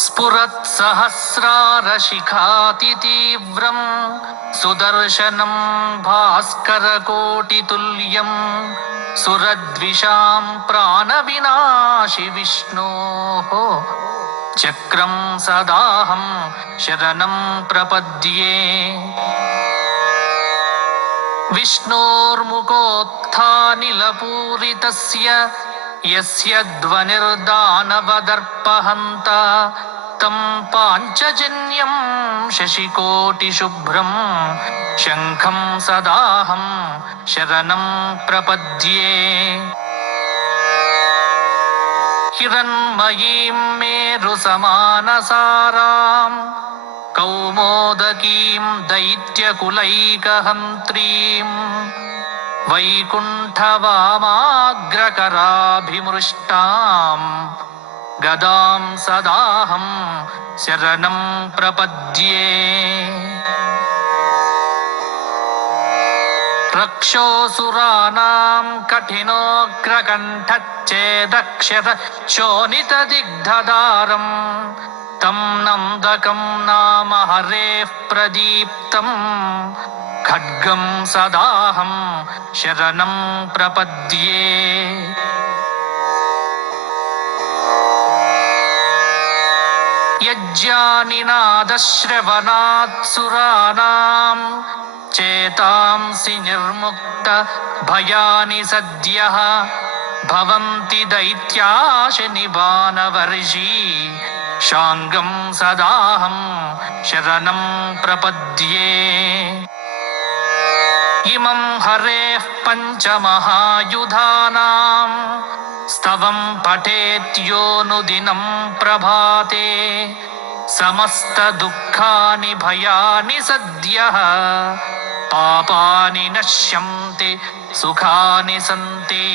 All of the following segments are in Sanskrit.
स्फुरत्सहस्रारशिखातितीव्रं सुदर्शनं भास्करकोटितुल्यं सुरद्विषां प्राणविनाशि विष्णोः चक्रं सदाहं शरणं प्रपद्ये। विष्णोर्मुखोत्थानिलपूरितस्य यस्य ध्वनिर्दानवदर्पहन्ता तं पाञ्चजन्यं शशिकोटिशुभ्रं शङ्खं सदाहं शरणं प्रपद्ये। हिरण्मयीं मेरुसमानसारां कौमोदकीं दैत्यकुलैकहन्त्रीं वैकुण्ठवामाग्रकराभिमृष्टां गदां सदाहं शरणं प्रपद्ये। रक्षोऽसुराणां कठिनोग्रकण्ठच्छेदक्षरशोणितदिग्धदारं तं नन्दकं नाम हरेः प्रदीप्तं खड्गं सदाहं शरणं प्रपद्ये। यज्ञानिनादश्रवणात्सुराणां चेतांसि निर्मुक्त भयानि सद्यः भवन्ति दैत्याशनिबाणवर्षी शाङ्गं सदाहं शरणं प्रपद्ये। इमं हरेः पञ्चमहायुधानां स्तवं पठेद्योऽनुदिनं प्रभाते समस्तदुःखानि भयानि सद्यः पापानि नश्यन्ति सुखानि सन्ति।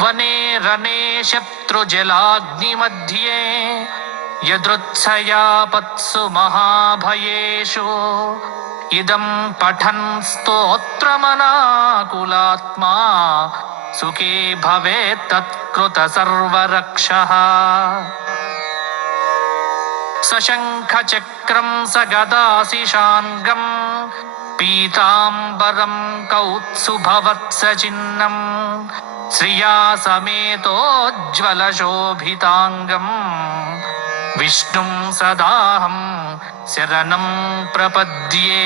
वने रणे शत्रुजलाग्निमध्ये यदृच्छयापत्सु महाभयेषु इदं पठन् स्तोत्रमनाकुलात्मा सुखी भवेत् तत्कृतसर्वरक्षः। सशङ्खचक्रं सगदाशिशाङ्गं पीताम्बरं कौत्सुभवत्सचिह्नं श्रिया समेतोज्ज्वलशोभिताङ्गं विष्णुं सदाहं शरणं प्रपद्ये।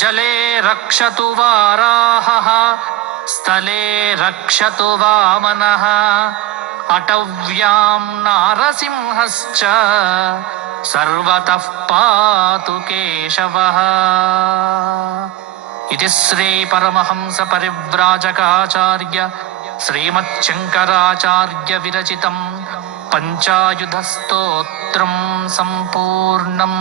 जले रक्षतु वाराहः स्थले रक्षतु वामनः अटव्यां नारसिंहश्च सर्वतः पातु केशवः। इति श्री परमहंस परिव्राजकाचार्य श्रीमच्छङ्कराचार्य विरचितं पञ्चायुधस्तोत्रं सम्पूर्णम्।